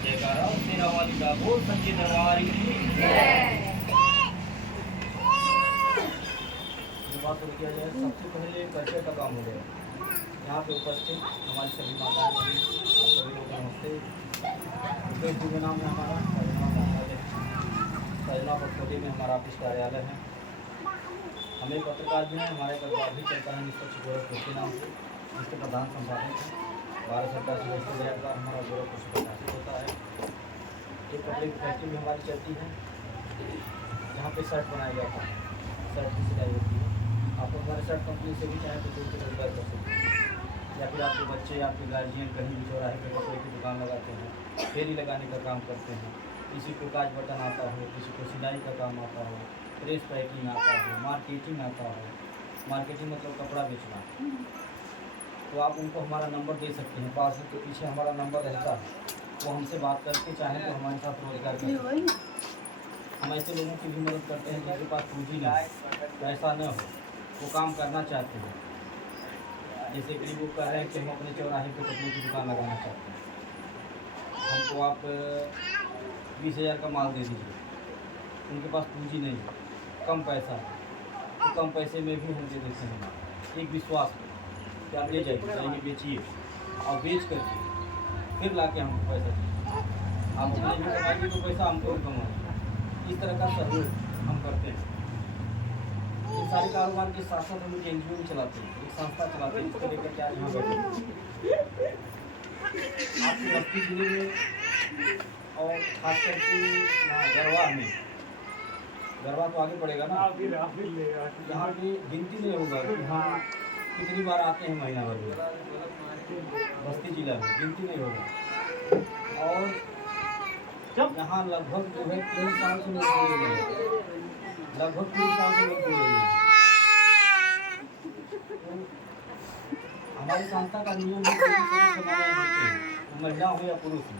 जयकारा तेरा वाली का बोल सच्चे दरबार की बात शुरू किया जाए। सबसे पहले परिचय का काम हो गया। यहाँ पे उपस्थित हमारी सभी माताएं बहन सभी लोग नमस्ते। दिव्य नाम है हमारा सजना पटकोटी में हमारा ऑफिस कार्यालय है। हम एक पत्रकार भी हैं। हमारे परिवार भी चलता है निष्पक्ष गोरखपुर के नाम से, जिसके प्रधान संपादक हैं। भारत सरकार से रजिस्टर गया हमारा गोरखपुर से प्रकाशित होता है। एक कपड़े की फैक्ट्री भी हमारी चलती है, जहाँ पे शर्ट बनाया जाता है, शर्ट की सिलाई होती है। आप हमारे शर्ट कंपनी से भी चाहें तो जोड़ के रोजगार कर सकते हैं, या फिर आपके बच्चे आपके गार्जियन कहीं भी चौराहे पर कपड़े की दुकान लगाते हैं, फेरी लगाने का काम करते हैं। किसी को काज बटन आता हो, किसी को सिलाई का काम आता हो, प्रेस पैकिंग आता हो, मार्केटिंग आता हो। मार्केटिंग मतलब कपड़ा बेचना, तो आप उनको हमारा नंबर दे सकते हैं। पास के पीछे हमारा नंबर रहता है, वो हमसे बात करके चाहें तो हमारे साथ रोजगार कर सकते हैं। हम ऐसे लोगों की भी मदद करते हैं जिनके पास पूंजी ना हो, पैसा न हो, वो काम करना चाहते हैं। जैसे कि वो कह रहे हैं कि हम अपने चौराहे पे कपड़े की दुकान लगाना चाहते हैं, हमको आप 20,000 का माल दे दीजिए। उनके पास पूंजी नहीं है, कम पैसा है, तो कम पैसे में भी हम दे देते हैं। एक विश्वास कि आप ले जाइए बेचिए, और बेच करके फिर ला के हमको पैसा दीजिए। आप अपने भी कमाएंगे तो पैसा हमको भी कमाएंगे। इस तरह का सहयोग हम करते हैं। ये सारे कारोबार के साथ साथ हम एक NGO भी चलाते हैं, एक संस्था चलाते हैं, जिसको लेकर के आज यहाँ बैठे आपकी बस्ती जिले में और खास करके गरवा में। गरबा तो आगे पड़ेगा ना, यहाँ पे गिनती नहीं होगा कि हाँ कितनी बार आते हैं महीना भर में। बस्ती जिला में गिनती नहीं होगा। और यहाँ लगभग जो है 3 साल से लोग जुड़े हुए हैं, लगभग 3 साल से लोग जुड़े हुए हैं। हमारी संस्था का नियम है कि महिला हो या पुरुष हो,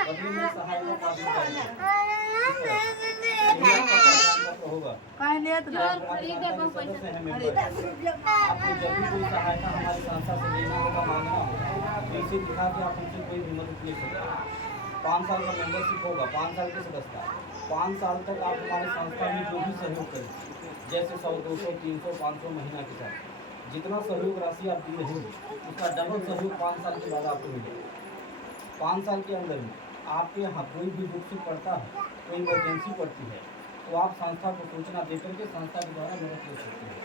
बदले में सहायता प्राप्त करेंगे होगा। सदस्य हैं मेंबर, आपको जब भी कोई सहायता हमारी संस्था से लेना होगा, मांगना होगा, तो इसे दिखा के आप हमसे कोई भी मदद ले सकते हैं। 5 साल का मेंबरशिप होगा, 5 साल की सदस्यता। 5 साल तक आप हमारे संस्था में जो भी सहयोग करें, जैसे 100, 200, 300, 500 महीना के साथ जितना सहयोग राशि आप दिए होंगे, उसका डबल सहयोग 5 साल के बाद आपको मिलेगा। 5 साल के अंदर में आपके यहाँ कोई भी दुख सुख पड़ता है, कोई इमरजेंसी पड़ती है, तो आप संस्था को सूचना देकर के संस्था के द्वारा मदद ले सकते हैं।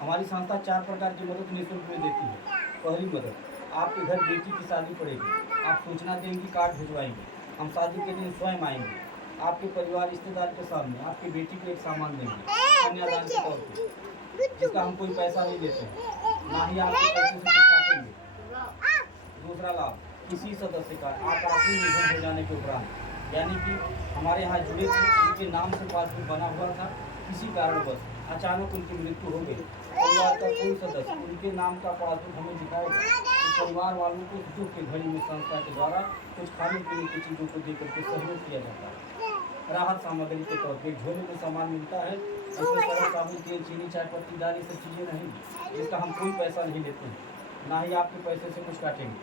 हमारी संस्था 4 प्रकार की मदद निःशुल्क में देती है। पहली मदद, आपके घर बेटी की शादी पड़ेगी, आप सूचना देंगे, कार्ड भिजवाएंगे, हम शादी के दिन स्वयं आएंगे, आपके परिवार रिश्तेदार के सामने आपकी बेटी को एक सामान देंगे कन्यादान के तौर पर, जिसका हम कोई पैसा नहीं देते हैं, ना ही आपके पैसे से कुछ काटेंगे। दूसरा लाभ, किसी सदस्य का आकस्मिक निधन हो जाने के उपरांत, यानी कि हमारे यहाँ जुड़े थे, उनके नाम से पासबुक बना हुआ था, किसी कारणवश अचानक उनकी मृत्यु हो गई, परिवार का कोई सदस्य उनके नाम का पासबुक हमें दिखाएगा, तो परिवार वालों को दुख की घड़ी में संस्था के द्वारा कुछ खाने पीने की चीज़ों को देकर के सहयोग किया जाता है। राहत सामग्री के तौर पर झोले में सामान मिलता है, इसमें सरल साबुन, तेल, चीनी, चाय पत्ती, दाल, ये सब चीज़ें नहीं, जिसका हम कोई पैसा नहीं लेते हैं, ना ही आपके पैसे से कुछ काटेंगे।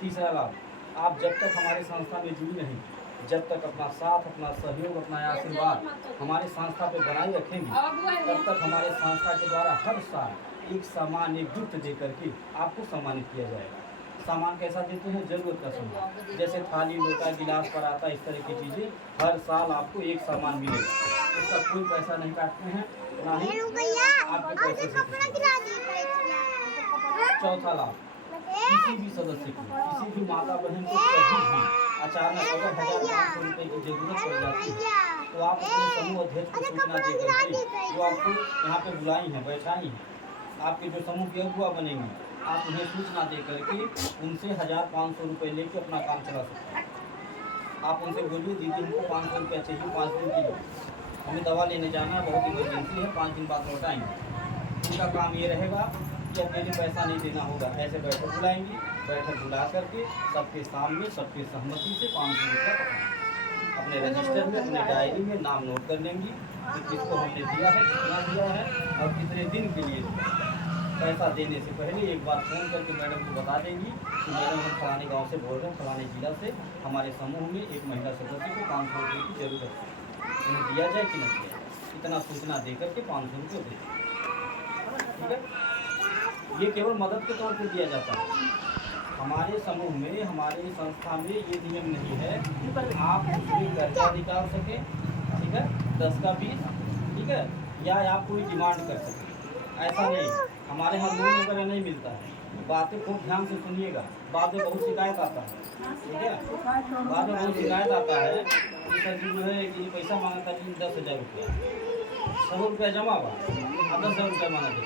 तीसरा लाभ, आप जब तक हमारे संस्था में जुड़ी नहीं, जब तक अपना साथ, अपना सहयोग, अपना आशीर्वाद हमारे संस्था पे बनाए रखेंगे, तब तक हमारे संस्था के द्वारा हर साल एक सामान, एक गिफ्ट दे करके आपको सम्मानित किया जाएगा। सामान कैसा देते हैं? जरूरत का सामान, जैसे थाली, लोटा, गिलास पर आता, इस तरह की चीज़ें हर साल आपको एक सामान मिलेगा। इसका कोई पैसा नहीं काटते हैं, ना ही आपके पैसे से। चौथा लाभ, किसी भी सदस्य को, किसी भी माता बहन को कभी भी अचानक अगर 1,500 रुपये की जरूरत पड़ जाती है, तो आप अपने समूह अध्यक्ष को सूचना दे करके, जो आपको यहाँ पे बुलाई हैं, बैठाई हैं, आपके जो समूह के अगुआ बनेंगे, आप उन्हें सूचना दे करके उनसे 1,500 रुपये लेके अपना काम चला सकते हैं। आप उनसे बोलिए, दीदी हमको 500 रुपया चाहिए 5 दिन के लिए, हमें दवा लेने जाना है, बहुत इमरजेंसी है, 5 दिन बाद लौटाएंगे। उनका काम ये रहेगा कि अकेले पैसा नहीं देना होगा, ऐसे बैठक बुलाएंगे, बैठक बुला करके सबके सामने सबके सहमति से 500 रुपया अपने रजिस्टर में, अपने डायरी में नाम नोट कर लेंगी कि किसको हमने दिया है, कितना दिया है और कितने दिन के लिए दिया है। पैसा देने से पहले एक बार फ़ोन करके मैडम को बता देंगी कि मैडम हम फलाने गांव से बोल रहे हैं, फलाने जिला से, हमारे समूह में एक महिला सदस्य को 500 रुपये की ज़रूरत है, उन्हें दिया जाए कि नहीं दिया जाए। इतना सूचना दे करके 500 रुपये दें। ठीक है, ये केवल मदद के तौर पर दिया जाता है। हमारे समूह में, हमारे संस्था में ये नियम नहीं है आप उसमें कर्जा निकाल सकें, ठीक है, 10 का 20, ठीक है, या आप कोई डिमांड कर सकें, ऐसा नहीं। हमारे यहाँ लोन वगैरह नहीं मिलता है। बातें खूब ध्यान से सुनिएगा, बाद में बहुत शिकायत आता है, ठीक है, बाद में बहुत शिकायत आता है कि सर जी जो है कि पैसा मांगा था जी 10,000 रुपया, 100 रुपया जमा हुआ, अब 10,000 रुपया मांगा था,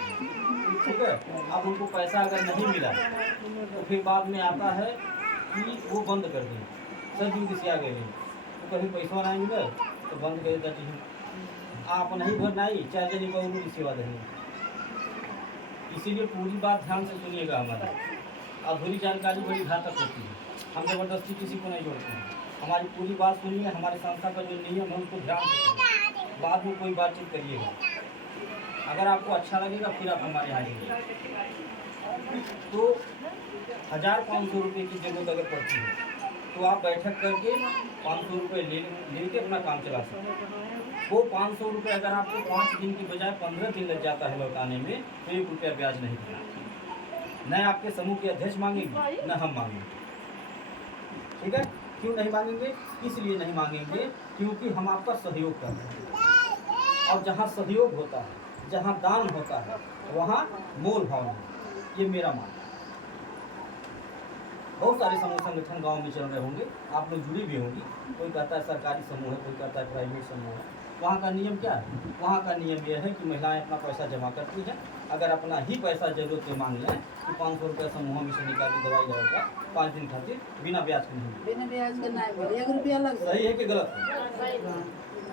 ठीक है। अब उनको पैसा अगर नहीं मिला तो फिर बाद में आता है कि वो बंद कर दें, सर जी किसी आ गए हैं तो कभी पैसा नहीं मिला तो बंद कर देता जी आप नहीं भरना ही चाहे जनी बहु की सेवा देंगे। इसीलिए पूरी बात ध्यान से सुनिएगा। हमारी अधूरी जानकारी बड़ी घातक होती है, हम ज़बरदस्ती किसी को नहीं जोड़ते हैं। हमारी पूरी बात सुनिए, हमारे संस्था का जो नियम है उसको ध्यान से सुनिए, बाद में कोई बातचीत करिएगा। अगर आपको अच्छा लगेगा फिर आप हमारे यहाँ आइए। तो 1,500 रुपये की जरूरत अगर पड़ती है तो आप बैठक करके 500 रुपये लेके अपना काम चला सकते हैं। वो 500 रुपये अगर आपको 5 दिन की बजाय 15 दिन लग जाता है लौटाने में तो 1 रुपया ब्याज नहीं देना। न आपके समूह के अध्यक्ष मांगेंगे न हम मांगेंगे, ठीक है। क्यों नहीं मांगेंगे? इसलिए नहीं मांगेंगे क्योंकि हम आपका सहयोग कर रहे हैं, और जहाँ सहयोग होता है, जहाँ दान होता है, वहाँ मोल भाव नहीं। ये मेरा मानना है। बहुत सारे समूह संगठन गांव में चल रहे होंगे, आप लोग जुड़ी भी होंगी। कोई कहता है सरकारी समूह है, कोई कहता है प्राइवेट समूह है। वहाँ का नियम क्या है? वहाँ का नियम यह है कि महिलाएं अपना पैसा जमा करती हैं। अगर अपना ही पैसा जरूरत पे मांग लें कि 500 रुपया समूह में से निकाल के दवाई जाएगा 5 दिन खातिर बिना ब्याज के नहीं, बिना ब्याज के नहीं, 1 रुपया लग। सही है कि गलत है?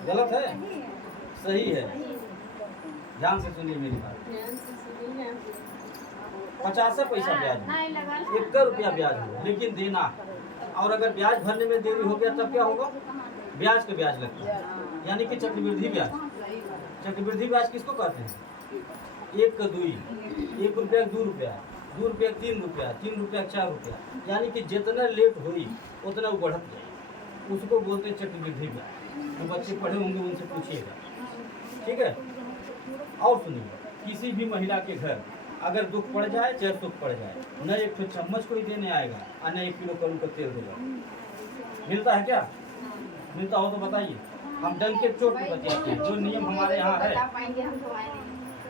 गलत है? सही है। ध्यान से सुनिए मेरी बात। 50 पैसा ब्याज है, 1 रुपया ब्याज है, लेकिन देना है। और अगर ब्याज भरने में देरी हो गया तब क्या होगा? ब्याज के ब्याज लगता है, यानी कि चक्रवृद्धि ब्याज। चक्रवृद्धि ब्याज किसको कहते हैं? 1 का 2, 1 रुपया 2 रुपया, 2 रुपया 3 रुपया, 3 रुपया 4 रुपया, यानी कि जितना लेट हुई उतना वो बढ़त जाए, उसको बोलते हैं चक्रवृद्धि ब्याज। जो बच्चे पढ़े होंगे उनसे पूछिएगा, ठीक है। और सुनिए, किसी भी महिला के घर अगर दुख पड़ जाए चाहे सुख पड़ जाए, न एक चम्मच कोई देने आएगा और न 1 किलो करू का तेल देगा। मिलता है क्या? मिलता हो तो बताइए। हम डंक के चोट पे बतियाते हैं। जो नियम हमारे यहाँ है,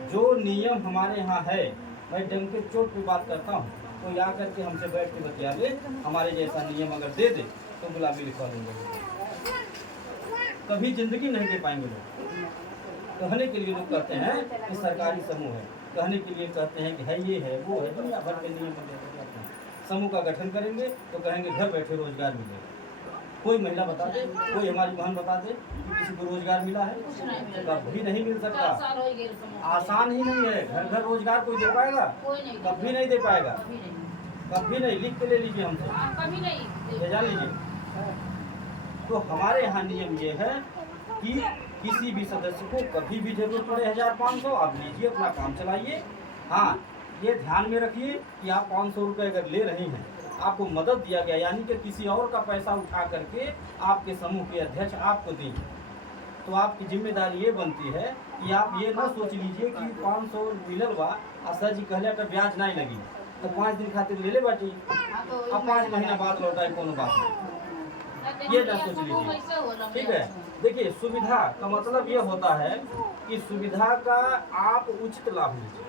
जो नियम हमारे यहाँ है, मैं डंक के चोट पे बात करता हूँ। तो या करके हमसे बैठ के बतिया ले, हमारे जैसा नियम अगर दे दे तो गुलाबी लिखवा दूंगा। कभी जिंदगी नहीं दे पाएंगे लोग। कहने के लिए लोग कहते हैं कि सरकारी समूह है, कहने के लिए कहते हैं कि है ये है वो है, दुनिया भर के नियम कहते हैं। समूह का गठन करेंगे तो कहेंगे घर बैठे रोजगार मिलेगा। कोई महिला बता दे, कोई हमारी बहन बता दे कि किसी को रोजगार मिला है? कभी नहीं मिल सकता। आसान ही नहीं है। घर घर रोजगार कोई दे पाएगा? कभी नहीं दे पाएगा, कभी नहीं। लिख के ले लीजिए हमसे, ले जा लीजिए। तो हमारे यहाँ नियम ये है कि किसी भी सदस्य को कभी भी जरूरत पड़े 1,500 आप लीजिए, अपना काम चलाइए। हाँ, ये ध्यान में रखिए कि आप 500 रुपये अगर ले रही हैं, आपको मदद दिया गया, यानी कि किसी और का पैसा उठा करके आपके समूह के अध्यक्ष आपको देंगे, तो आपकी जिम्मेदारी ये बनती है कि आप ये ना सोच लीजिए कि 500 मिलल बा और सर जी कहले तो ब्याज नहीं लगी तो 5 दिन खातिर ले ले बाटी, अब 5 महीना बाद लौटाए कोनो बात नहीं, ये ना सोच लीजिए, ठीक है। देखिए, सुविधा का मतलब ये होता है कि सुविधा का आप उचित लाभ लीजिए।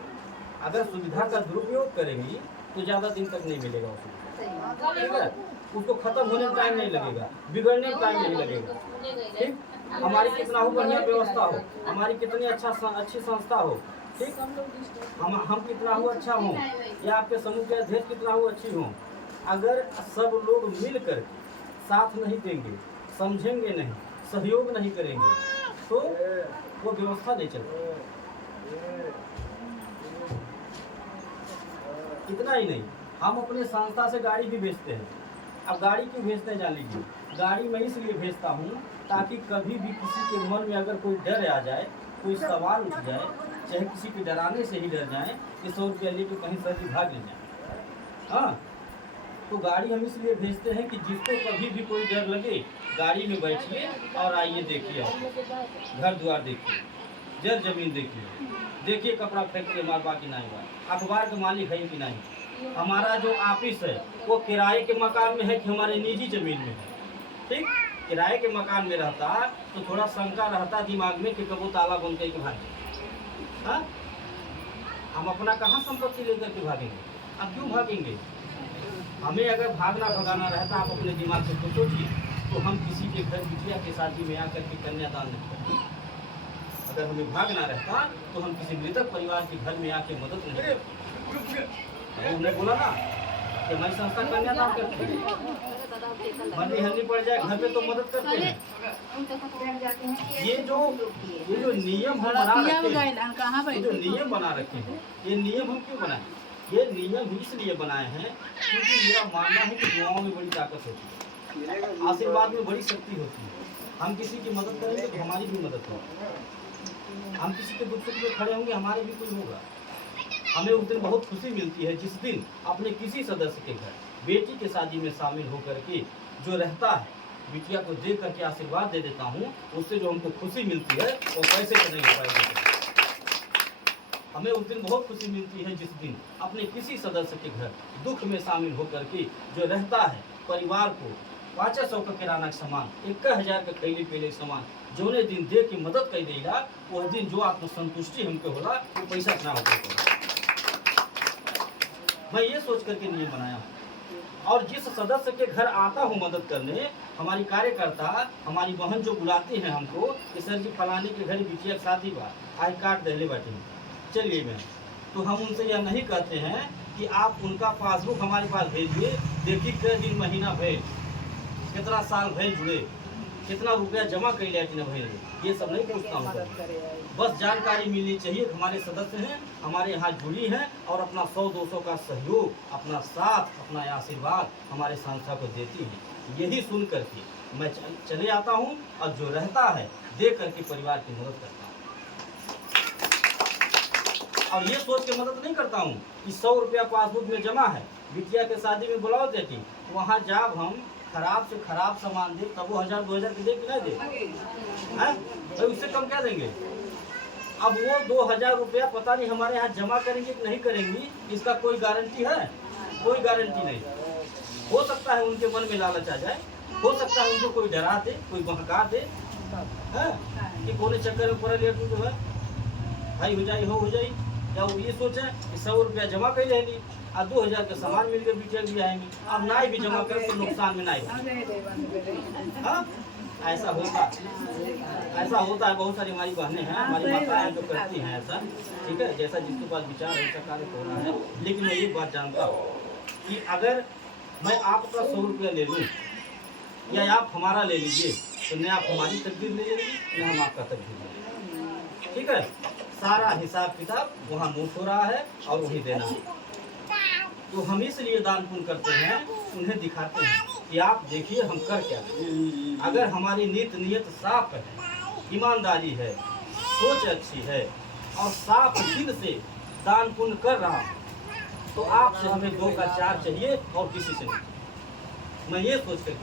अगर सुविधा का दुरुपयोग करेंगी तो ज़्यादा दिन तक नहीं मिलेगा उसको, ठीक है। उसको खत्म होने में टाइम नहीं लगेगा, बिगड़ने में टाइम नहीं लगेगा, ठीक। हमारी कितना हो बढ़िया व्यवस्था हो, हमारी कितनी अच्छी संस्था हो, ठीक, हम कितना हो अच्छा हो, या आपके समूह के अध्यक्ष कितना हो अच्छी हो, अगर सब लोग मिल कर साथ नहीं देंगे, समझेंगे नहीं, सहयोग नहीं करेंगे तो वो व्यवस्था नहीं चलती। इतना ही नहीं, हम अपने संस्था से गाड़ी भी भेजते हैं। अब गाड़ी क्यों भेजते हैं जान लीजिए। गाड़ी मैं इसलिए भेजता हूँ ताकि कभी भी किसी के मन में अगर कोई डर आ जाए, कोई सवाल उठ जाए, चाहे किसी के डराने से ही डर जाएं कि 100 रुपया लेके कहीं सर जी भाग ले जाए। हाँ, तो गाड़ी हम इसलिए भेजते हैं कि जिसको कभी भी कोई डर लगे गाड़ी में बैठिए और आइए, देखिए घर द्वार देखिए, जर जमीन देखिए कपड़ा फेंक के मार बाकी नहीं हुआ, अखबार के मालिक है कि नहीं, हमारा जो ऑफिस है वो किराए के मकान में है कि हमारे निजी जमीन में है। ठीक, किराए के मकान में रहता तो थोड़ा शंका रहता दिमाग में कि कब वो ताला बंद करके भागे। हाँ, हम अपना कहाँ संपत्ति लेकर के भागेंगे? अब क्यों भागेंगे? हमें अगर भागना भगाना रहता, आप अपने दिमाग से तो सोचिए, तो हम किसी के घर बिटिया के शादी में आकर के कन्यादान नहीं करते। अगर हमें भागना रहता तो हम किसी मृतक परिवार के घर में आके मदद नहीं करते। उन्होंने बोला ना कि हमारी संस्था कन्यादान करती है, मरनी हल्ली पड़ जाए घर में तो मदद करते हैं। ये जो नियम हम बना रखे हैं, ये जो नियम बना रखे हैं, ये नियम हम क्यों बनाए? ये नियम इसलिए बनाए हैं क्योंकि मेरा मानना है कि दुआओं में बड़ी ताकत होती है, आशीर्वाद में बड़ी शक्ति होती है। हम किसी की मदद करेंगे तो हमारी भी मदद होगी, हम किसी के दुख सुख में खड़े होंगे हमारे भी कोई होगा। हमें उस दिन बहुत खुशी मिलती है जिस दिन अपने किसी सदस्य के घर बेटी के शादी में शामिल होकर के जो रहता है, बिटिया को देख करके आशीर्वाद दे देता हूँ, उससे जो हमको खुशी मिलती है वो पैसे से नहीं हो पाएगी। हमें उस दिन बहुत खुशी मिलती है जिस दिन अपने किसी सदस्य के घर दुख में शामिल होकर के जो रहता है, परिवार को 500 का किराना का सामान, 1000 का खैली पीले सामान जोने दिन दे के मदद कर देगा, वह दिन जो आत्मसंतुष्टि हमको होला वो पैसा ना होगा। मैं ये सोच करके नियम बनाया हूँ। और जिस सदस्य के घर आता हूँ मदद करने, हमारी कार्यकर्ता, हमारी बहन जो बुलाती हैं हमको कि सर जी फलाने के घर बिटिया शादी बा, आई कार्ड दहले बाटे, चलिए मैं, तो हम उनसे यह नहीं कहते हैं कि आप उनका पासबुक हमारे पास भेजिए, देखिए कै दिन महीना भेज, कितना साल भेज जुड़े, कितना रुपया जमा कर लिया कि न भेज, ये सब नहीं पूछता हूँ। बस जानकारी मिलनी चाहिए कि हमारे सदस्य हैं, हमारे यहाँ जुड़ी हैं और अपना 100-200 का सहयोग, अपना साथ, अपना आशीर्वाद हमारे संस्था को देती हैं। यही सुन करके मैं चले आता हूँ और जो रहता है दे करके परिवार की मदद करता हूँ। और ये सोच के मदद नहीं करता हूँ कि 100 रुपया पासबुक में जमा है, बिटिया के शादी में बुलाओ देती, वहाँ जब हम खराब से खराब सामान दे तब वो 1000-2000 के दे कि नहीं दे, हैं? तो उससे कम क्या देंगे? अब वो 2000 रुपया पता नहीं हमारे यहाँ जमा करेंगे कि नहीं करेंगी, इसका कोई गारंटी है? कोई गारंटी नहीं। हो सकता है उनके मन में लालच आ जाए, हो सकता है उनको कोई डरा दे, कोई बहका दे, है कि कोने चक्कर में पड़े तू जो है भाई हो जाए, या वो ये सोचे कि 100 रुपया जमा कर लेंगी और 2000 के सामान मिल के बिटिया भी आएंगे, अब ना भी जमा कर तो नुकसान में नहीं। हाँ, ऐसा होता है। बहुत सारी हमारी बहनें हैं, हमारी माताएं जो करती हैं ऐसा, ठीक है, जैसा जिसके पास विचार है ऐसा कार्य होना है। लेकिन मैं ये बात जानता हूँ कि अगर मैं आपका 100 रुपया ले लूँ या आप हमारा ले लीजिए, तो न आप हमारी तकदीर ले लीजिए न हम आपका तकदीर ले लीजिए, ठीक है। सारा हिसाब किताब वहाँ नोट हो रहा है और वही देना है। तो हम इसलिए दान पुण्य करते हैं, उन्हें दिखाते हैं कि आप देखिए हम कर क्या हैं। अगर हमारी नीयत साफ है, ईमानदारी है, सोच अच्छी है और साफ दिल से दान पुण्य कर रहा हूँ, तो आपसे हमें 2 का 4 चाहिए और किसी से नहीं। मैं ये सोच कर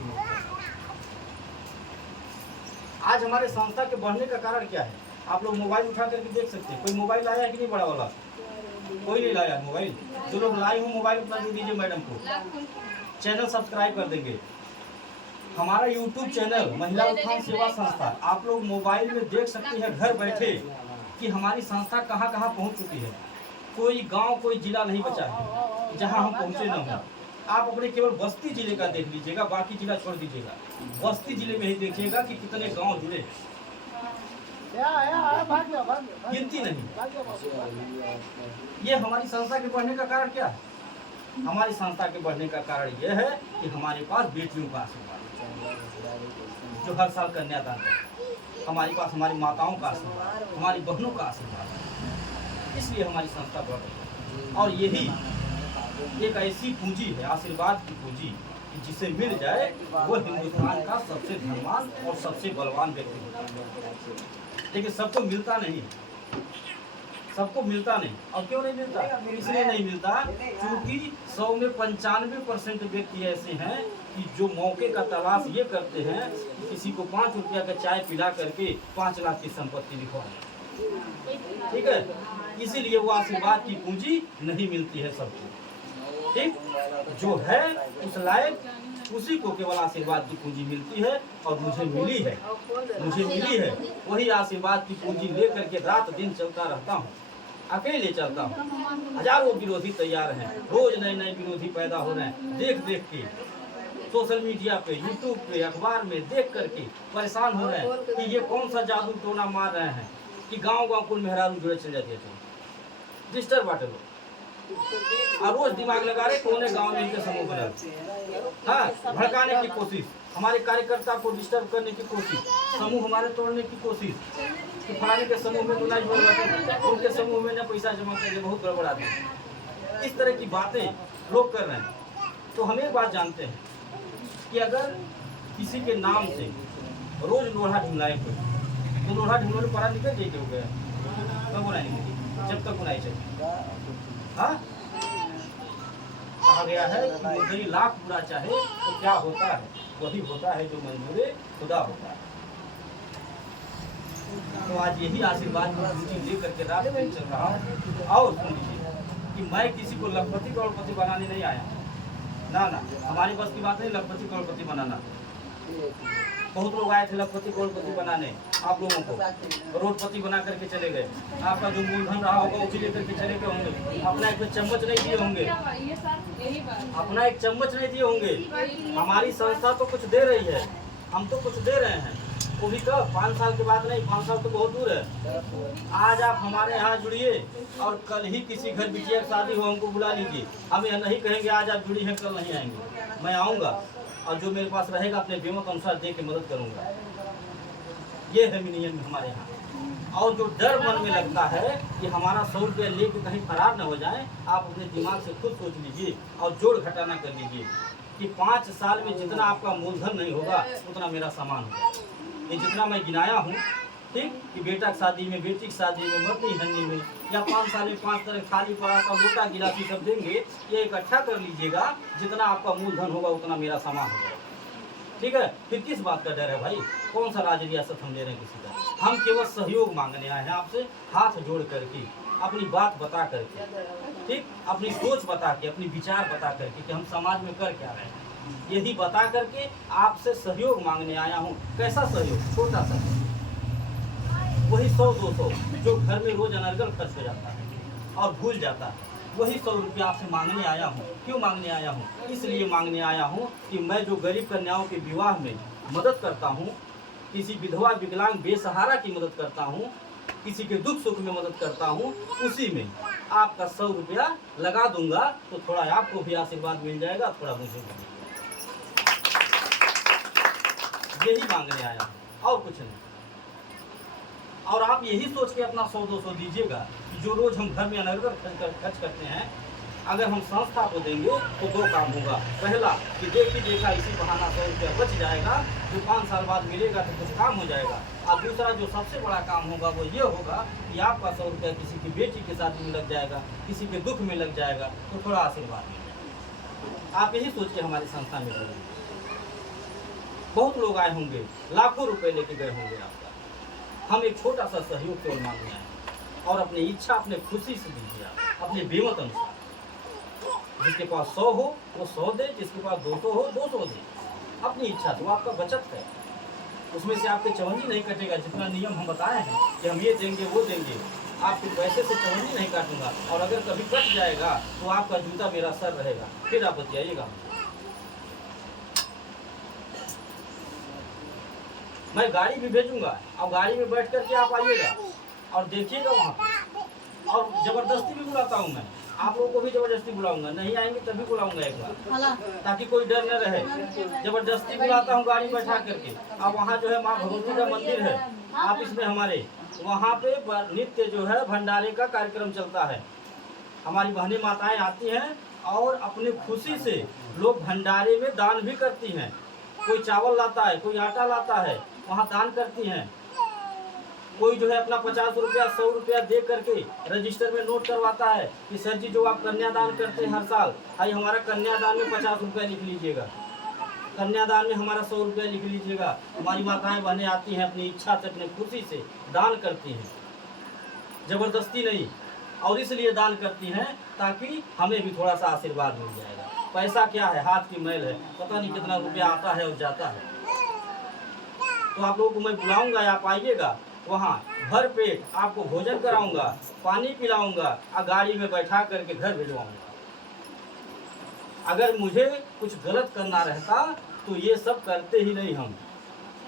आज हमारे संस्था के बढ़ने का कारण क्या है? आप लोग मोबाइल उठा करके देख सकते हैं। कोई मोबाइल लाया है कि नहीं? बड़ा वाला कोई नहीं लाया मोबाइल। जो लोग लाए हो मोबाइल अपना दे दीजिए मैडम को, चैनल सब्सक्राइब कर देंगे। हमारा यूट्यूब चैनल महिला उत्थान सेवा संस्था, आप लोग मोबाइल में देख सकते हैं घर बैठे कि हमारी संस्था कहाँ कहाँ पहुँच चुकी है। कोई गांव, कोई जिला नहीं बचा है जहां हम पहुंचे न हों। आप अपने केवल बस्ती जिले का देख लीजिएगा, बाकी जिला छोड़ दीजिएगा। बस्ती जिले में ही देखिएगा कि कितने गांव जुड़े, गिनती नहीं। ये हमारी संस्था के बढ़ने का कारण क्या है? हमारी संस्था के बढ़ने का कारण यह है कि हमारे पास बेटियों का आशीर्वाद, जो हर साल कन्यादान करते, हमारे पास हमारी माताओं का आशीर्वाद, हमारी बहनों का आशीर्वाद, इसलिए हमारी संस्था बढ़ रही है। और यही एक ऐसी पूंजी है, आशीर्वाद की पूंजी, कि जिसे मिल जाए वो हिंदुस्तान का सबसे धनवान और सबसे बलवान व्यक्ति होता है। लेकिन सबको मिलता नहीं, सबको मिलता नहीं। और क्यों नहीं मिलता? इसलिए नहीं मिलता क्योंकि 100 में 95% व्यक्ति ऐसे हैं कि जो मौके का तलाश ये करते हैं कि किसी को 5 रुपया का चाय पिला करके 5 लाख की संपत्ति लिखवा दें। ठीक है, इसीलिए वो आशीर्वाद की पूंजी नहीं मिलती है सबको। ठीक, जो है उस लायक उसी को केवल आशीर्वाद की पूंजी मिलती है। और मुझे मिली है वही आशीर्वाद की पूंजी लेकर के रात दिन चलता रहता हूँ, अकेले चलता हूँ। हजारों विरोधी तैयार हैं, रोज नए नए विरोधी पैदा हो रहे हैं। देख देख के सोशल मीडिया पे, यूट्यूब पे, अखबार में देख करके परेशान हो रहे हैं कि ये कौन सा जादू टोना मार रहे हैं कि गांव गांव कुल मेहरारू जुड़े चल जाती है। डिस्टर्ब बाटे लोग और रोज दिमाग लगा रहे कौन गांव में इनके समूह बना, हाँ, भड़काने की कोशिश, हमारे कार्यकर्ता को डिस्टर्ब करने की कोशिश, समूह हमारे तोड़ने की कोशिश कि फलाने के समूह में तो नहीं बोल रहे, उनके समूह में न पैसा जमा करके बहुत गड़बड़ा दें। इस तरह की बातें लोग कर रहे हैं। तो हम एक बात जानते हैं कि अगर किसी के नाम से रोज लोहा ढिंगलाए कोई, तो लोहा ढिंगोले परा निकल जाए हो गया, कब बुनाई निकली, जब तक बुनाई चाहिए। हाँ, कहा गया है कि मुर्दई लाख बुरा चाहे तो क्या होता है, वही होता है जो मंजूर खुदा होता है। तो आज यही आशीर्वाद की पूंजी लेकर के रात में चल रहा हूँ। और सुन लीजिए कि मैं किसी को लखपति करोड़पति बनाने नहीं आया, ना ना, हमारी बस की बात नहीं लखपति करोड़पति बनाना। बहुत लोग आए थे लखपति करोड़पति बनाने, आप लोगों को करोड़पति बना करके चले गए। आपका जो मूलधन रहा होगा उसी लेकर के चले गए होंगे, अपना एक चम्मच नहीं दिए होंगे, अपना एक चम्मच नहीं दिए होंगे। हमारी संस्था तो कुछ दे रही है, हम तो कुछ दे रहे हैं, वो भी कब, 5 साल के बाद नहीं, 5 साल तो बहुत दूर है। आज आप हमारे यहाँ जुड़िए और कल ही किसी घर बिटिया की शादी हो हमको बुला लीजिए। हम यह नहीं कहेंगे आज आप जुड़ी हैं कल नहीं आएंगे, मैं आऊँगा और जो मेरे पास रहेगा अपने बेमत अनुसार दे के मदद करूँगा। ये है नियम हमारे यहाँ। और जो डर मन में लगता है कि हमारा 100 रुपया लेके कहीं फरार न हो जाए, आप अपने दिमाग से खुद सोच लीजिए और जोड़ घटाना कर लीजिए कि 5 साल में जितना आपका मूलधन नहीं होगा उतना मेरा सामान होगा। ये जितना मैं गिनाया हूँ, ठीक, कि बेटा की शादी में, बेटी की शादी में, मरनी हन्नी में, या 5 साल में 5 तरह खाली पड़ा का लोटा गिलासी सब देंगे, ये इकट्ठा कर लीजिएगा, जितना आपका मूलधन होगा उतना मेरा सामान होगा। ठीक है, फिर किस बात का डर है भाई? कौन सा राज रियासत हम ले रहे हैं किसी का? हम केवल सहयोग मांगने आए हैं आपसे, हाथ जोड़ करके, अपनी बात बता करके, ठीक, अपनी सोच बता के, अपनी विचार बता करके कि हम समाज में कर क्या रहे हैं, यही बता करके आपसे सहयोग मांगने आया हूँ। कैसा सहयोग? छोटा सा, वही 100-200 जो घर में रोज अनर्गल खर्च हो जाता है और भूल जाता है, वही 100 रुपया आपसे मांगने आया हूँ। क्यों मांगने आया हूँ? इसलिए मांगने आया हूँ कि मैं जो गरीब कन्याओं के विवाह में मदद करता हूँ, किसी विधवा विकलांग बेसहारा की मदद करता हूँ, किसी के दुख सुख में मदद करता हूँ, उसी में आपका 100 रुपया लगा दूंगा, तो थोड़ा आपको भी आशीर्वाद मिल जाएगा, थोड़ा मुझे मिल जाएगा। यही मांगने आया हूँ और कुछ नहीं। और आप यही सोच के अपना 100-200 दीजिएगा कि जो रोज हम घर में अनर्गल खर्च करते हैं, अगर हम संस्था को देंगे तो 2 काम होगा। पहला कि देखी देखा इसी बहाना 100 रुपया बच जाएगा, जो 5 साल बाद मिलेगा तो कुछ काम हो जाएगा। और दूसरा जो सबसे बड़ा काम होगा वो ये होगा कि आपका 100 रुपया किसी की बेटी के शादी में लग जाएगा, किसी के दुख में लग जाएगा, तो थोड़ा आशीर्वाद मिल जाएगा। आप यही सोच के हमारी संस्था में जुड़े। बहुत लोग आए होंगे, लाखों रुपए लेके गए होंगे आपका। हम एक छोटा सा सहयोग केवल मांगने आए और अपनी इच्छा अपने खुशी से दीजिए, अपने बेमत अनुसार। जिसके पास 100 हो वो 100 दे, जिसके पास 200 हो 200 दे, अपनी इच्छा। तो आपका बचत है, उसमें से आपके चवन्नी नहीं कटेगा। जितना नियम हम बताए हैं कि हम ये देंगे वो देंगे, आपके पैसे से चवन्नी नहीं काटूंगा। और अगर कभी कट जाएगा तो आपका जूता मेरा सर रहेगा, फिर आप बतियाइएगा। मैं गाड़ी भी भेजूंगा और गाड़ी में बैठ करके आप आइएगा और देखिएगा वहाँ पे। और जबरदस्ती भी बुलाता हूँ मैं, आप लोगों को भी जबरदस्ती बुलाऊंगा। नहीं आएंगे तभी बुलाऊंगा एक बार, ताकि कोई डर न रहे। जबरदस्ती बुलाता हूँ गाड़ी बैठा करके। अब वहाँ जो है माँ भगवती का मंदिर है ऑफिस में हमारे, वहाँ पे नित्य जो है भंडारे का कार्यक्रम चलता है। हमारी बहनें माताएं आती हैं और अपनी खुशी से लोग भंडारे में दान भी करती हैं। कोई चावल लाता है, कोई आटा लाता है, वहाँ दान करती हैं। कोई जो है अपना 50 रुपया 100 रुपया दे करके रजिस्टर में नोट करवाता है कि सर जी जो आप कन्यादान करते हैं हर साल, आई हमारा कन्यादान में 50 रुपया लिख लीजिएगा, कन्यादान में हमारा 100 रुपया लिख लीजिएगा। हमारी माताएं बहनें आती हैं अपनी इच्छा से, अपनी खुशी से दान करती हैं, जबरदस्ती नहीं, और इसलिए दान करती हैं ताकि हमें भी थोड़ा सा आशीर्वाद मिल जाएगा। पैसा क्या है, हाथ की मैल है, पता नहीं कितना रुपया आता है और जाता है। तो आप लोगों को मैं बुलाऊंगा, आप आइएगा, वहाँ भर पेट आपको भोजन कराऊंगा, पानी पिलाऊंगा और गाड़ी में बैठा करके घर भिजवाऊंगा। अगर मुझे कुछ गलत करना रहता तो ये सब करते ही नहीं हम।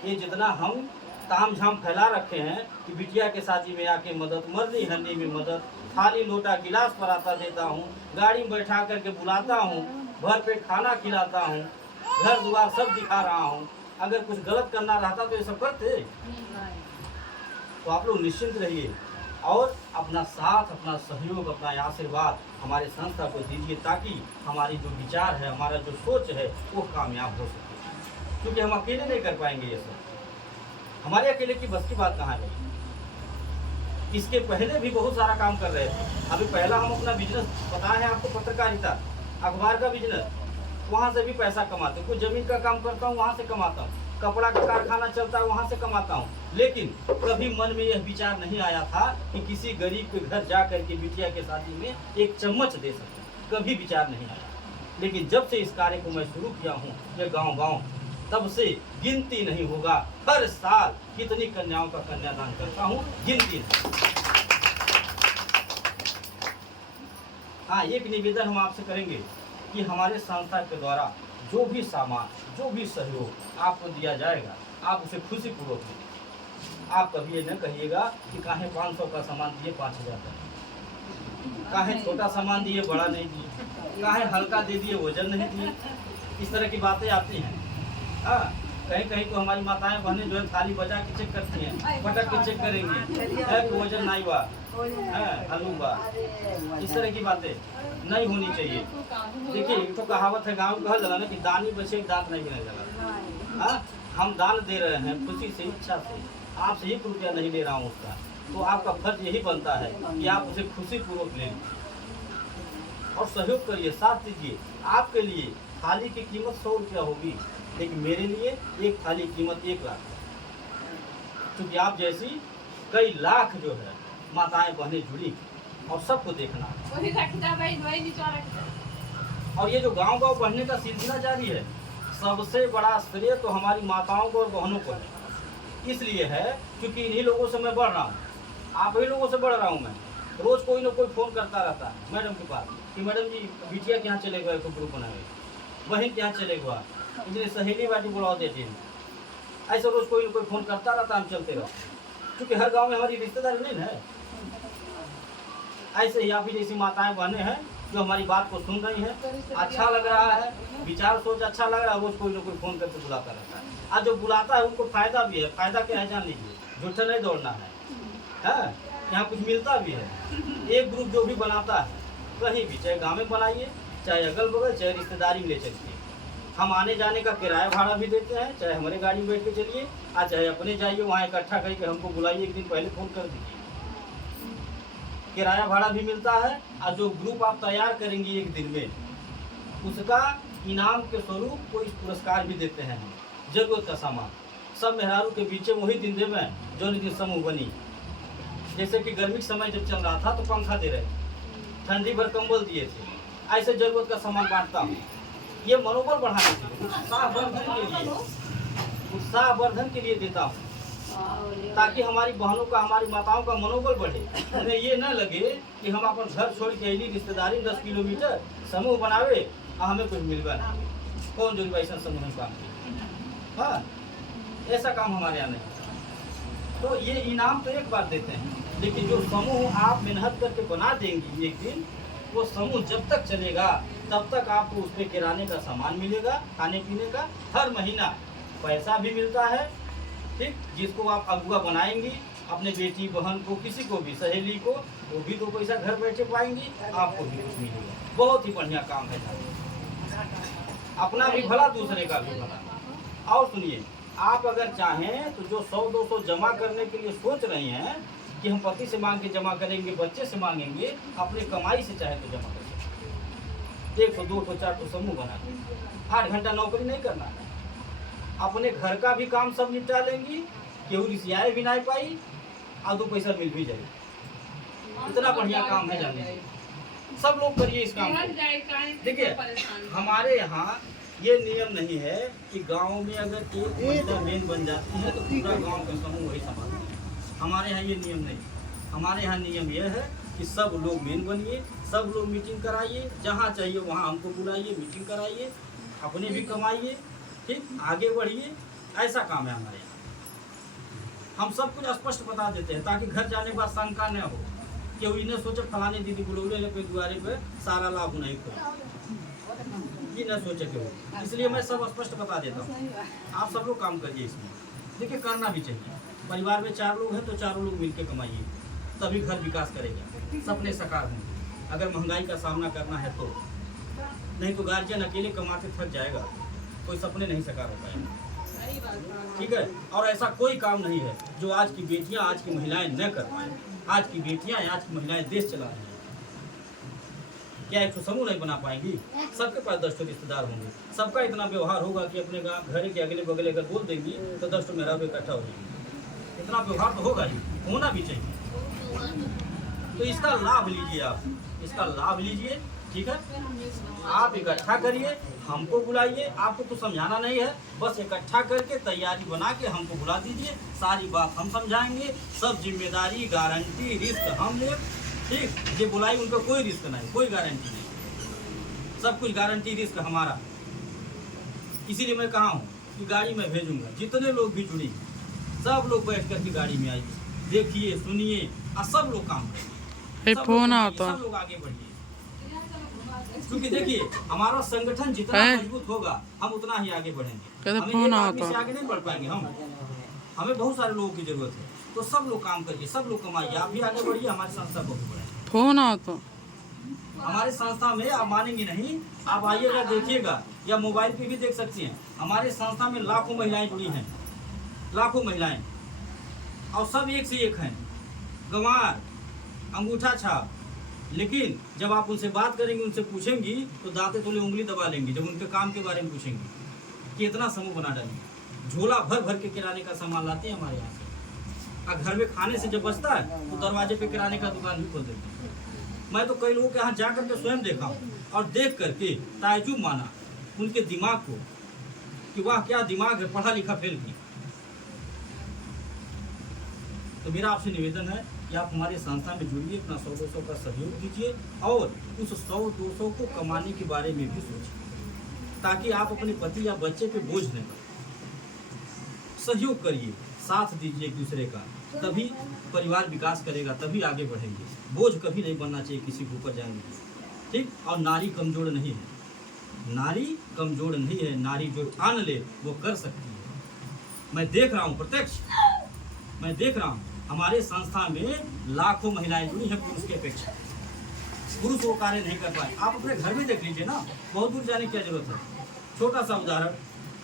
ये जितना हम ताम झाम फैला रखे हैं कि बिटिया के शादी में आके मदद, मरनी हरनी में मदद, थाली लोटा गिलास पराता देता हूँ, गाड़ी में बैठा करके बुलाता हूँ, भर पेट खाना खिलाता हूँ, घर द्वार सब दिखा रहा हूँ। अगर कुछ गलत करना रहता तो ये सब करते। तो आप लोग निश्चिंत रहिए और अपना साथ, अपना सहयोग, अपना आशीर्वाद हमारे संस्था को दीजिए ताकि हमारी जो विचार है, हमारा जो सोच है वो कामयाब हो सके। क्योंकि हम अकेले नहीं कर पाएंगे ये सब, हमारे अकेले की बस की बात कहाँ है। इसके पहले भी बहुत सारा काम कर रहे थे। अभी पहला हम अपना बिजनेस, पता है आपको, पत्रकारिता, अखबार का बिजनेस, वहाँ से भी पैसा कमाते। कुछ जमीन का काम करता हूँ, वहाँ से कमाता हूँ, कपड़ा का कारखाना चलता है, वहाँ से कमाता हूँ। लेकिन कभी मन में यह विचार नहीं आया था कि किसी गरीब के घर जा करके बिटिया के शादी में एक चम्मच दे सकूं, कभी विचार नहीं आया। लेकिन जब से इस कार्य को मैं शुरू किया हूँ ये गांव-गांव, तब से गिनती नहीं होगा, हर साल कितनी कन्याओं का कन्यादान करता हूँ, गिनती नहीं। हाँ, एक निवेदन हम आपसे करेंगे कि हमारे संस्था के द्वारा जो भी सामान, जो भी सहयोग आपको दिया जाएगा, आप उसे खुशी पूर्वक लीजिए। आप कभी ये न कहिएगा कि काहे 500 का सामान दिए 5000 का, काहे छोटा सामान दिए बड़ा नहीं दिए, काहे हल्का दे दिए वजन नहीं दिए। इस तरह की बातें आती हैं। हाँ, कहीं कहीं तो हमारी माताएं बहनें जो है थाली बजा के चेक करती हैं, पटक के चेक करेंगी है कि वजन नहीं हुआ है, हलूंगा। इस तरह की बातें नहीं होनी चाहिए। देखिए, एक तो कहावत है गाँव कहा जाला ना कि दानी बचे दांत नहीं गिने जाला। हाँ, हम दान दे रहे हैं खुशी से, इच्छा से, आपसे 1 रुपया नहीं ले रहा हूँ उसका, तो आपका फर्ज यही बनता है कि आप उसे खुशी पूर्वक लें और सहयोग करिए, साथ दीजिए। आपके लिए थाली की कीमत 100 रुपया होगी, लेकिन मेरे लिए एक थाली कीमत 1 लाख, क्योंकि आप जैसी कई लाख जो है माताएं बहनें जुड़ी और सबको देखना। और ये जो गांव-गांव बढ़ने का सिलसिला जारी है, सबसे बड़ा श्रेय तो हमारी माताओं को और बहनों को है। इसलिए है क्योंकि इन्हीं लोगों से मैं बढ़ रहा हूँ, आप ही लोगों से बढ़ रहा हूँ मैं। रोज कोई ना कोई फोन करता रहता है मैडम के पास कि मैडम जी बिटिया के यहाँ चले गए, तो ग्रुप बनाए, बहन के यहाँ चले गए, इसलिए सहेली बाटी बुलाओ देती है। ऐसे रोज कोई ना कोई फोन करता रहता, हम चलते रहते, क्योंकि हर गाँव में हमारी रिश्तेदारी नहीं है। ऐसे ही आप ही जैसी माताएं बहनें हैं जो हमारी बात को सुन रही हैं, अच्छा लग रहा है, विचार सोच अच्छा लग रहा है, रोज कोई ना कोई फोन करके बुलाता रहता है। आज जो बुलाता है उनको फायदा भी है। फायदा क्या है जान लीजिए, झूठे नहीं दौड़ना है, यहाँ कुछ मिलता भी है। एक ग्रुप जो भी बनाता है कहीं भी, चाहे गाँव में बनाइए, चाहे अगल बगल, चाहे रिश्तेदारी में ले चलिए, हम आने जाने का किराया भाड़ा भी देते हैं। चाहे हमारे गाड़ी में बैठ के चलिए, चाहे अपने जाइए, वहाँ इकट्ठा करके हमको बुलाइए, एक दिन पहले फोन कर दीजिए, किराया भाड़ा भी मिलता है। और जो ग्रुप आप तैयार करेंगी एक दिन में, उसका इनाम के स्वरूप कोई पुरस्कार भी देते हैं हम, जरूरत का सामान। सब मेहरारू के बीच वही दिन दे में जो दिन समूह बनी। जैसे कि गर्मी के समय जब चल रहा था तो पंखा दे रहे, ठंडी भर कंबल दिए थे, ऐसे जरूरत का सामान बांटता हूँ। ये मनोबल बढ़ाने के लिए, उत्साहवर्धन के लिए देता हूँ, ताकि हमारी बहनों का, हमारी माताओं का मनोबल बढ़े। उन्हें ये न लगे कि हम अपन घर छोड़ के अली रिश्तेदारी 10 किलोमीटर समूह बनावे और हमें कुछ मिलवा नहीं। कौन जो ऐसा समूह हम काम किए? हाँ, ऐसा काम हमारे यहाँ नहीं। तो ये इनाम तो एक बार देते हैं, लेकिन जो समूह आप मेहनत करके बना देंगी एक दिन, वो समूह जब तक चलेगा तब तक आपको उस पर किराने का सामान मिलेगा, खाने पीने का, हर महीना पैसा भी मिलता है। ठीक, जिसको आप अगुआ बनाएंगी, अपने बेटी बहन को, किसी को भी, सहेली को, वो भी 2 पैसा घर बैठे पाएंगी, आपको भी कुछ मिलेगा। बहुत ही बढ़िया काम है, अपना भी भला, दूसरे का भी भला। और सुनिए, आप अगर चाहें तो जो 100-200 जमा करने के लिए सोच रहे हैं कि हम पति से मांग के जमा करेंगे, बच्चे से मांगेंगे, अपनी कमाई से चाहे तो जमा कर सकते। 100, 200, 400 समूह बना के 8 घंटा नौकरी नहीं करना है, अपने घर का भी काम सब निपटा लेंगी, केहू रिसियाए भी नहीं पाई और 2 पैसा मिल भी जाएगी। इतना बढ़िया काम है, जाने सब लोग करिए इस काम को। देखिए हमारे यहाँ ये नियम नहीं है कि गांव में अगर एक महिला मेन बन जाती है तो पूरा गांव का समूह वही संभालता है। हमारे यहाँ ये नियम नहीं। हमारे यहाँ नियम यह है कि सब लोग मेन बनिए, सब लोग मीटिंग कराइए, जहाँ चाहिए वहाँ हमको बुलाइए, मीटिंग कराइए, अपने भी कमाइए, ठीक, आगे बढ़िए। ऐसा काम है हमारे यहाँ। हम सब कुछ स्पष्ट बता देते हैं ताकि घर जाने के बाद शंका न हो कि वो इन्हें सोचे फलाने दीदी बुलौले पे दुआरे पे सारा लाभ नहीं खोला, ये न सोचे के हो। इसलिए मैं सब स्पष्ट बता देता हूँ। आप सब लोग काम करिए इसमें। देखिए करना भी चाहिए। परिवार में 4 लोग हैं तो 4 लोग मिलकर कमाइए, तभी घर विकास करेगा, सपने साकार होंगे। अगर महंगाई का सामना करना है तो, नहीं तो गार्जियन अकेले कमाते थक जाएगा, कोई सपने नहीं साकार हो पाएगा, ठीक है। और ऐसा कोई काम नहीं है जो आज की बेटियां, आज की महिलाएं न कर पाए। आज की बेटियां, आज की महिलाएं देश चला रही हैं। क्या एक समूह नहीं बना पाएंगी? सबके पास 10 रिश्तेदार होंगे, सबका इतना व्यवहार होगा कि अपने घर के अगले बगले अगर बोल देंगी तो 10 मेहराब इकट्ठा हो जाएंगे। इतना व्यवहार तो होगा ही, होना भी चाहिए। तो इसका लाभ लीजिए, आप इसका लाभ लीजिए, ठीक है। आप इकट्ठा करिए, हमको बुलाइए, आपको कुछ समझाना नहीं है, बस इकट्ठा करके तैयारी बना के हमको बुला दीजिए, सारी बात हम समझाएंगे, सब जिम्मेदारी, गारंटी, रिस्क हम ले, ठीक। ये बुलाई उनका कोई रिस्क नहीं, कोई गारंटी नहीं, सब कुछ गारंटी रिस्क हमारा। इसीलिए मैं कहा हूँ कि गाड़ी में भेजूंगा, जितने लोग भी जुड़े सब लोग बैठ कर के गाड़ी में आइए, देखिए, सुनिए, और सब लोग काम करिए, सब लोग आगे बढ़िए। क्योंकि देखिए हमारा संगठन जितना मजबूत होगा हम उतना ही आगे बढ़ेंगे। हमें एक आदमी से आगे नहीं बढ़ पाएंगे हम, हमें बहुत सारे लोगों की जरूरत है। तो सब लोग काम करिए, सब लोग कमाइए, आप भी आगे बढ़िए, हमारी संस्था को भी बढ़ाइए। फोन आओ तो हमारे संस्था में आप मानेंगे नहीं, आप आइएगा, देखिएगा, या मोबाइल पे भी देख सकती हैं। हमारे संस्था में लाखों महिलाएं जुड़ी हैं, लाखों महिलाएं, और सब एक से एक हैं, गंवार, अंगूठा छाप। लेकिन जब आप उनसे बात करेंगे, उनसे पूछेंगी तो दांते तोले उंगली दबा लेंगी। जब उनके काम के बारे में पूछेंगी कि इतना समूह बना डालेंगे, झोला भर भर के किराने का सामान लाते हैं हमारे यहाँ से। और घर में खाने से जब बचता है तो दरवाजे पे किराने का दुकान भी खोल देते हैं। मैं तो कई लोगों के यहाँ जा करके स्वयं देखा हूँ और देख करके ताज्जुब माना उनके दिमाग को कि वाह क्या दिमाग है, पढ़ा लिखा फेल भी। तो मेरा आपसे निवेदन है कि आप हमारे संस्था में जुड़िए, अपना 100-200 का सहयोग दीजिए और उस 100-200 को कमाने के बारे में भी सोचिए, ताकि आप अपने पति या बच्चे पे बोझ न बने। सहयोग करिए, साथ दीजिए एक दूसरे का, तभी परिवार विकास करेगा, तभी आगे बढ़ेंगे। बोझ कभी नहीं बनना चाहिए किसी के ऊपर जाने की, ठीक। और नारी कमजोर नहीं है, नारी कमजोर नहीं है, नारी जो ठान ले वो कर सकती है। मैं देख रहा हूँ, प्रत्यक्ष मैं देख रहा हूँ, हमारे संस्था में लाखों महिलाएं जुड़ी हैं पुरुष की अपेक्षा। पुरुष वो कार्य नहीं कर पाए। आप अपने घर में देख लीजिए ना, बहुत दूर जाने की क्या जरूरत है। छोटा सा उदाहरण,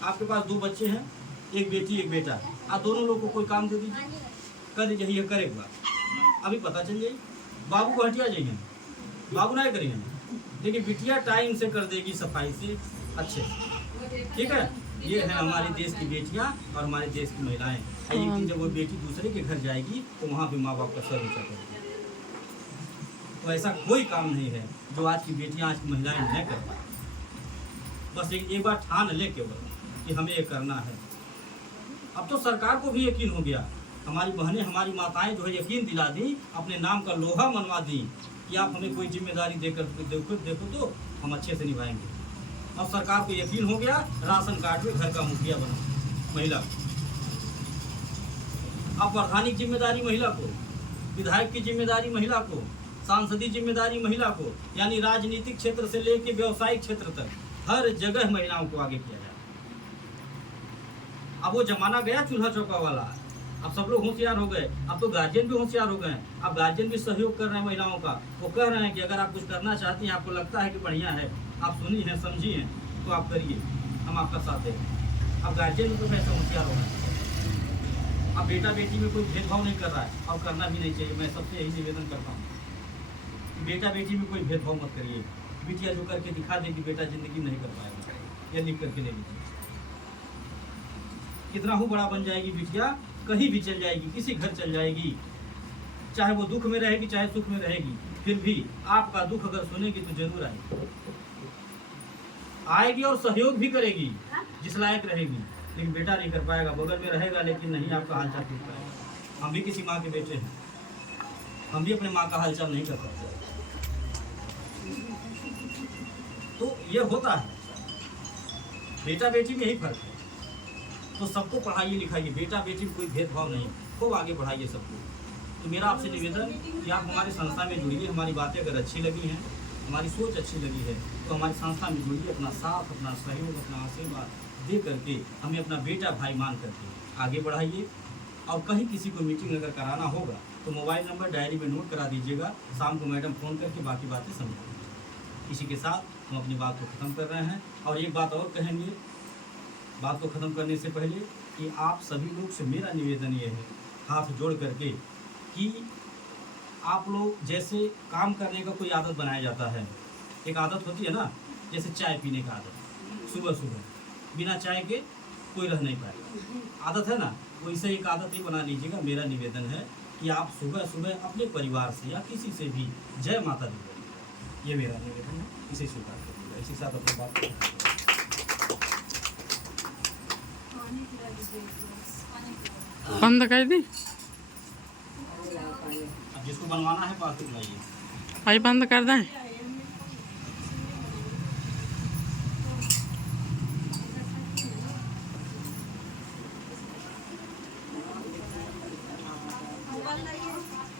आपके पास 2 बच्चे हैं, एक बेटी एक बेटा, आप दोनों लोग को कोई काम दे दीजिए, कर दीजिए, ये करेगा, अभी पता चल जाए। बाबू को हटिया जाइए, बाबू नहीं करेंगे, लेकिन बिटिया टाइम से कर देगी, सफाई से, अच्छे, ठीक है। ये है हमारे देश की बेटियां और हमारे देश की महिलाएं। एक दिन जब वो बेटी दूसरे के घर जाएगी तो वहाँ भी माँ बाप का सर ऊंचा करेगी। तो ऐसा कोई काम नहीं है जो आज की बेटियां, आज की महिलाएं न कर पाए। बस एक बार ठान ले केवल कि हमें ये करना है। अब तो सरकार को भी यकीन हो गया, हमारी बहनें, हमारी माताएं जो है यकीन दिला दी, अपने नाम का लोहा मनवा दी कि आप हमें कोई जिम्मेदारी देकर देखो तो हम अच्छे से निभाएंगे। अब सरकार को यकीन हो गया, राशन कार्ड में घर का मुखिया बना महिला। अब प्रधानिक जिम्मेदारी महिला को, विधायक की जिम्मेदारी महिला को, सांसदीय जिम्मेदारी महिला को, यानी राजनीतिक क्षेत्र से लेकर व्यवसायिक क्षेत्र तक हर जगह महिलाओं को आगे किया जाए। अब वो जमाना गया चूल्हा चौका वाला, अब सब लोग होशियार हो गए। अब तो गार्जियन भी होशियार हो गए, अब गार्जियन भी सहयोग कर रहे हैं महिलाओं का। वो कह रहे हैं कि अगर आप कुछ करना चाहती हैं, आपको लगता है कि बढ़िया है, आप सुनी हैं, समझी हैं, तो आप करिए, हम आपका साथ देंगे। अब गार्जियन को ऐसे होशियार होना चाहिए। अब बेटा बेटी में कोई भेदभाव नहीं कर रहा है और करना भी नहीं चाहिए। मैं सबसे यही निवेदन करता हूँ कि बेटा बेटी में कोई भेदभाव मत करिए। बिटिया जो करके दिखा देगी बेटा जिंदगी में नहीं कर पाएगा, या लिख करके ले लीजिए। कितना हो बड़ा बन जाएगी बिटिया, कहीं भी चल जाएगी, किसी घर चल जाएगी, चाहे वो दुख में रहेगी चाहे सुख में रहेगी, फिर भी आपका दुख अगर सुनेगी तो जरूर आएगी और सहयोग भी करेगी जिस लायक रहेगी। लेकिन बेटा नहीं कर पाएगा, बगल में रहेगा लेकिन नहीं आपका हालचाल पूछ पाएगा। हम भी किसी माँ के बेटे हैं, हम भी अपने माँ का हालचाल नहीं कर पाते। तो ये होता है, बेटा बेटी में यही फर्क है। तो सबको पढ़ाइए लिखाइए, बेटा बेटी में कोई भेदभाव नहीं, खूब आगे बढ़ाइए सबको। तो मेरा आपसे निवेदन कि आप हमारी संस्था में जुड़िए। हमारी बातें अगर अच्छी लगी हैं, हमारी सोच अच्छी लगी है तो हमारी संस्था में जुड़िए। अपना साथ, अपना सहयोग, अपना आशीर्वाद दे करके हमें अपना बेटा भाई मान करके आगे बढ़ाइए। और कहीं किसी को मीटिंग अगर कराना होगा तो मोबाइल नंबर डायरी में नोट करा दीजिएगा, शाम को मैडम फ़ोन करके बाकी बातें समझाएंगे। इसी के साथ हम अपनी बात को ख़त्म कर रहे हैं। और एक बात और कहेंगे बात को ख़त्म करने से पहले कि आप सभी लोग से मेरा निवेदन ये है, हाथ जोड़ करके, कि आप लोग जैसे काम करने का कोई आदत बनाया जाता है, एक आदत होती है ना, जैसे चाय पीने का आदत, सुबह सुबह बिना चाय के कोई रह नहीं पाएगा, आदत है ना, वैसे एक आदत ही बना लीजिएगा। मेरा निवेदन है कि आप सुबह सुबह अपने परिवार से या किसी से भी जय माता दी बोलिएगा। ये मेरा निवेदन है, इसे स्वीकार करिएगा। इसी साथ अपनी बात बंद कर दी। अब जिसको बनवाना है पास लाइए। भाई बंद कर दें।